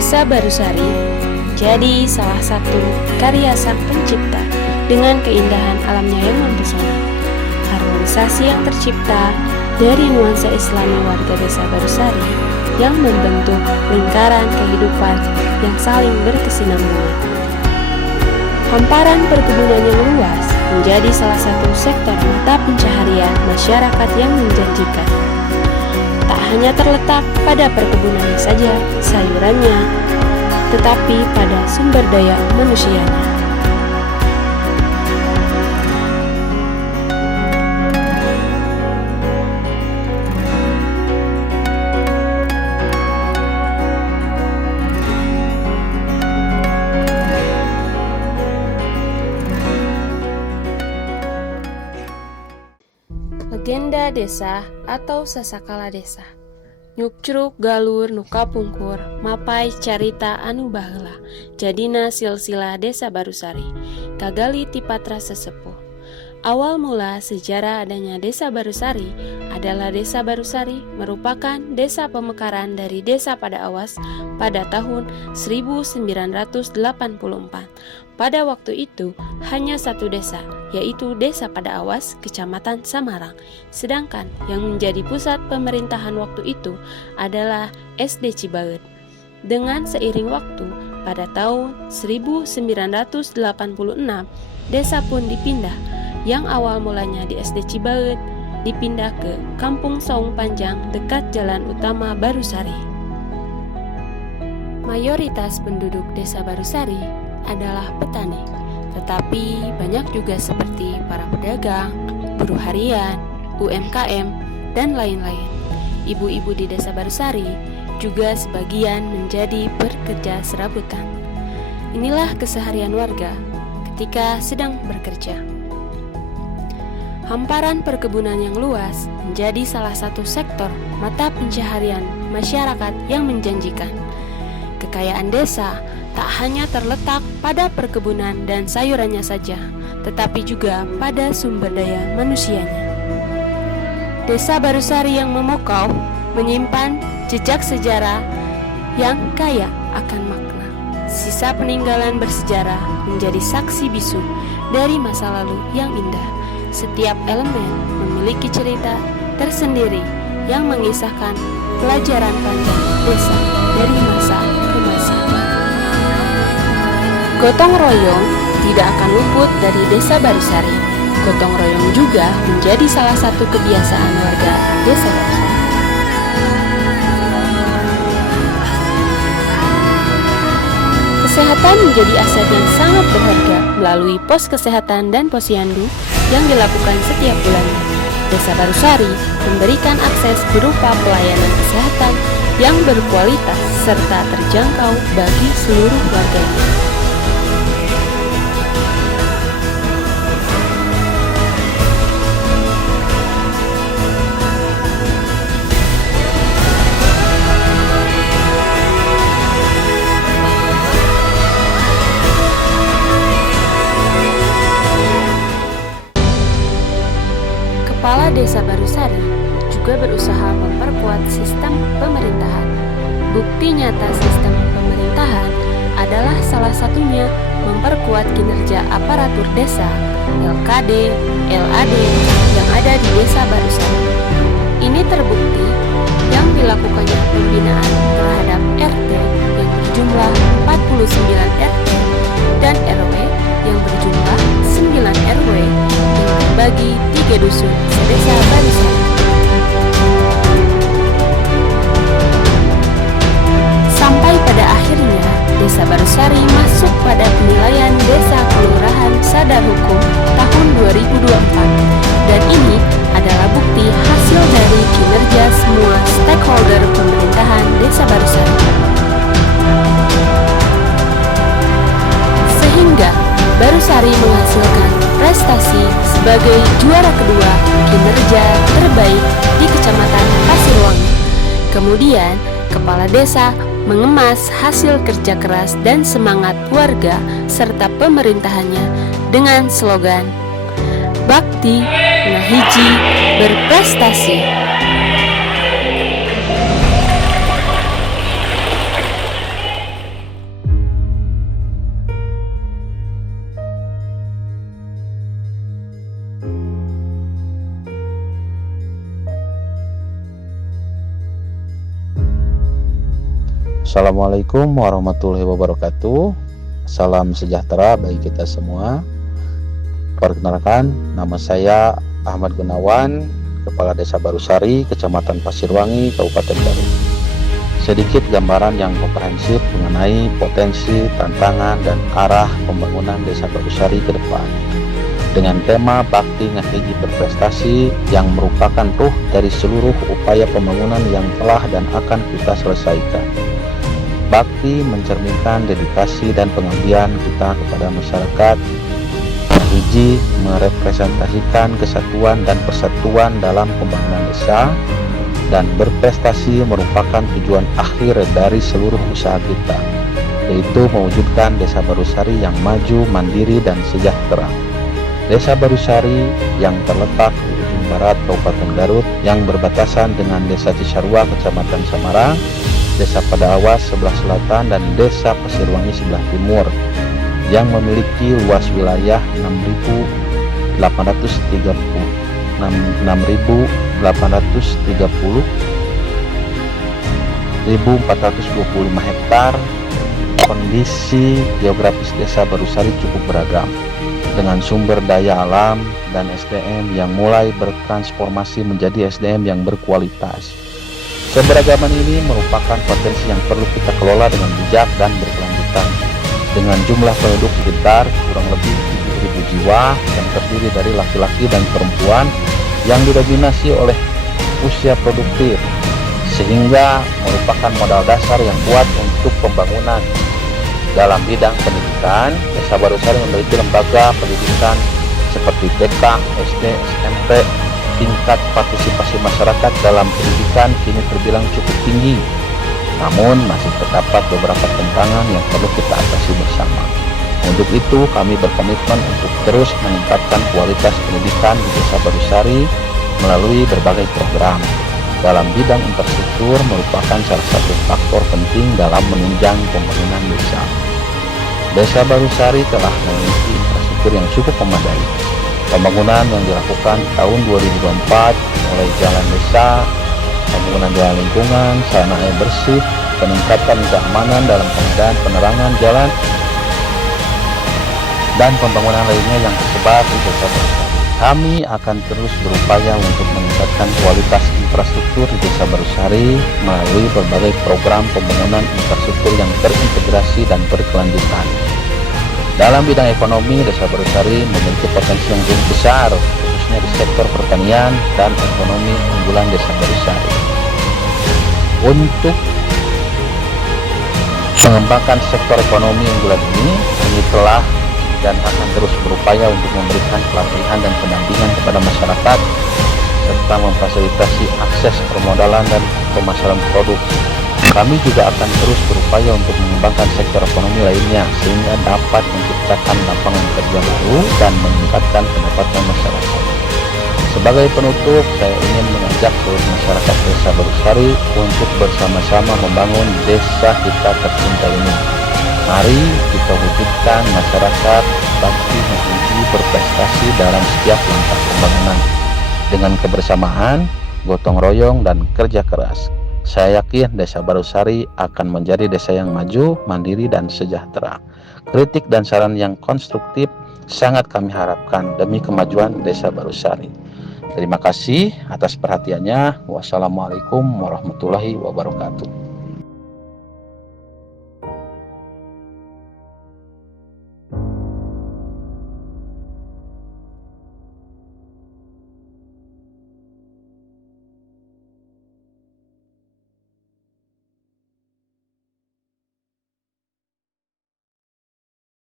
Desa Barusari menjadi salah satu karya sang pencipta dengan keindahan alamnya yang mempesona. Harmonisasi yang tercipta dari nuansa Islami warga Desa Barusari yang membentuk lingkaran kehidupan yang saling berkesinambungan. Hamparan perkebunan yang luas menjadi salah satu sektor mata pencaharian masyarakat yang menjanjikan. Tak hanya terletak pada perkebunannya saja, sayurannya, tetapi pada sumber daya manusianya. Legenda desa atau sasakala desa. Nyukcruk galur nuka pungkur, mapai carita anu baheula, jadina silsilah Desa Barusari, kagali ti patra sesepuh. Awal mula sejarah adanya Desa Barusari adalah Desa Barusari merupakan desa pemekaran dari Desa Padaawas pada tahun 1984. Pada waktu itu hanya satu desa, yaitu Desa Padaawas, Kecamatan Samarang. Sedangkan yang menjadi pusat pemerintahan waktu itu adalah SD Cibaeut. Dengan seiring waktu, pada tahun 1986, desa pun dipindah. Yang awal mulanya di SD Cibaeut dipindah ke Kampung Saung Panjang dekat Jalan Utama Barusari. Mayoritas penduduk Desa Barusari adalah petani, tetapi banyak juga seperti para pedagang, buruh harian, UMKM, dan lain-lain. Ibu-ibu di Desa Barusari juga sebagian menjadi pekerja serabutan. Inilah keseharian warga ketika sedang bekerja. Hamparan perkebunan yang luas menjadi salah satu sektor mata pencaharian masyarakat yang menjanjikan. Kekayaan desa tak hanya terletak pada perkebunan dan sayurannya saja, tetapi juga pada sumber daya manusianya. Desa Barusari yang memukau menyimpan jejak sejarah yang kaya akan makna. Sisa peninggalan bersejarah menjadi saksi bisu dari masa lalu yang indah. Setiap elemen memiliki cerita tersendiri yang mengisahkan pelajaran panjang desa dari masa ke masa. Gotong royong tidak akan luput dari Desa Barusari. Gotong royong juga menjadi salah satu kebiasaan warga Desa Barusari. Kesehatan menjadi aset yang sangat berharga melalui pos kesehatan dan posyandu yang dilakukan setiap bulannya. Desa Barusari memberikan akses berupa pelayanan kesehatan yang berkualitas serta terjangkau bagi seluruh warganya. Kepala Desa Barusari juga berusaha memperkuat sistem pemerintahan. Bukti nyata sistem pemerintahan adalah salah satunya memperkuat kinerja aparatur desa, LKD, LAD yang ada di Desa Barusari. Ini terbukti yang dilakukannya pembinaan terhadap RT yang berjumlah 49 RT dan RW yang berjumlah 9 RW yang terbagi 3 dusun sedesa Barusari. Sampai pada akhirnya Desa Barusari masuk pada penilaian Desa Kelurahan Sadar Hukum tahun 2024 dan ini adalah bukti hasil dari kinerja semua stakeholder pemerintahan Desa Barusari. Sehingga Barusari menghasilkan prestasi sebagai juara kedua kinerja terbaik di Kecamatan Pasirwangi. Kemudian, Kepala Desa mengemas hasil kerja keras dan semangat warga serta pemerintahannya dengan slogan Bakti Ngahiji Berprestasi. Assalamualaikum warahmatullahi wabarakatuh. Salam sejahtera bagi kita semua. Perkenalkan, nama saya Ahmad Gunawan, Kepala Desa Barusari, Kecamatan Pasirwangi, Kabupaten Garut. Sedikit gambaran yang komprehensif mengenai potensi, tantangan, dan arah pembangunan Desa Barusari ke depan. Dengan tema Bakti Ngahiji Berprestasi yang merupakan ruh dari seluruh upaya pembangunan yang telah dan akan kita selesaikan. Bakti mencerminkan dedikasi dan pengabdian kita kepada masyarakat. Ngahiji merepresentasikan kesatuan dan persatuan dalam pembangunan desa, dan berprestasi merupakan tujuan akhir dari seluruh usaha kita, yaitu mewujudkan Desa Barusari yang maju, mandiri, dan sejahtera. Desa Barusari yang terletak di ujung barat Kabupaten Garut yang berbatasan dengan Desa Cisarua Kecamatan Samarang, Desa Padawas sebelah selatan, dan Desa Pasirwangi sebelah timur, yang memiliki luas wilayah 6.830.425 hektar. Kondisi geografis Desa Barusari cukup beragam, dengan sumber daya alam dan SDM yang mulai bertransformasi menjadi SDM yang berkualitas. Keberagaman ini merupakan potensi yang perlu kita kelola dengan bijak dan berkelanjutan. Dengan jumlah penduduk sekitar kurang lebih 7.000 jiwa yang terdiri dari laki-laki dan perempuan yang didominasi oleh usia produktif, sehingga merupakan modal dasar yang kuat untuk pembangunan. Dalam bidang pendidikan, Desa Barusari memiliki lembaga pendidikan seperti TK, SD, SMP. Tingkat partisipasi masyarakat dalam pendidikan kini terbilang cukup tinggi. Namun masih terdapat beberapa tantangan yang perlu kita atasi bersama. Untuk itu kami berkomitmen untuk terus meningkatkan kualitas pendidikan di Desa Barusari melalui berbagai program. Dalam bidang infrastruktur merupakan salah satu faktor penting dalam menunjang pembangunan desa. Desa Barusari telah memiliki infrastruktur yang cukup memadai. Pembangunan yang dilakukan tahun 2024 mulai jalan desa, pembangunan jalan lingkungan, sarana air bersih, peningkatan keamanan dalam pengadaan penerangan jalan, dan pembangunan lainnya yang tersebar di Desa Barusari. Kami akan terus berupaya untuk meningkatkan kualitas infrastruktur di Desa Barusari melalui berbagai program pembangunan infrastruktur yang terintegrasi dan berkelanjutan. Dalam bidang ekonomi, Desa Barusari memiliki potensi yang cukup besar, khususnya di sektor pertanian dan ekonomi unggulan Desa Barusari. Untuk mengembangkan sektor ekonomi unggulan ini telah dan akan terus berupaya untuk memberikan pelatihan dan pendampingan kepada masyarakat, serta memfasilitasi akses permodalan dan pemasaran produk. Kami juga akan terus berupaya untuk mengembangkan sektor ekonomi lainnya, sehingga dapat menciptakan lapangan kerja baru dan meningkatkan pendapatan masyarakat. Sebagai penutup, saya ingin mengajak seluruh masyarakat Desa Barusari untuk bersama-sama membangun desa kita tercinta ini. Mari kita wujudkan masyarakat bakti Ngahiji berprestasi dalam setiap langkah pembangunan. Dengan kebersamaan, gotong royong, dan kerja keras, saya yakin Desa Barusari akan menjadi desa yang maju, mandiri, dan sejahtera. Kritik dan saran yang konstruktif sangat kami harapkan demi kemajuan Desa Barusari. Terima kasih atas perhatiannya. Wassalamualaikum warahmatullahi wabarakatuh.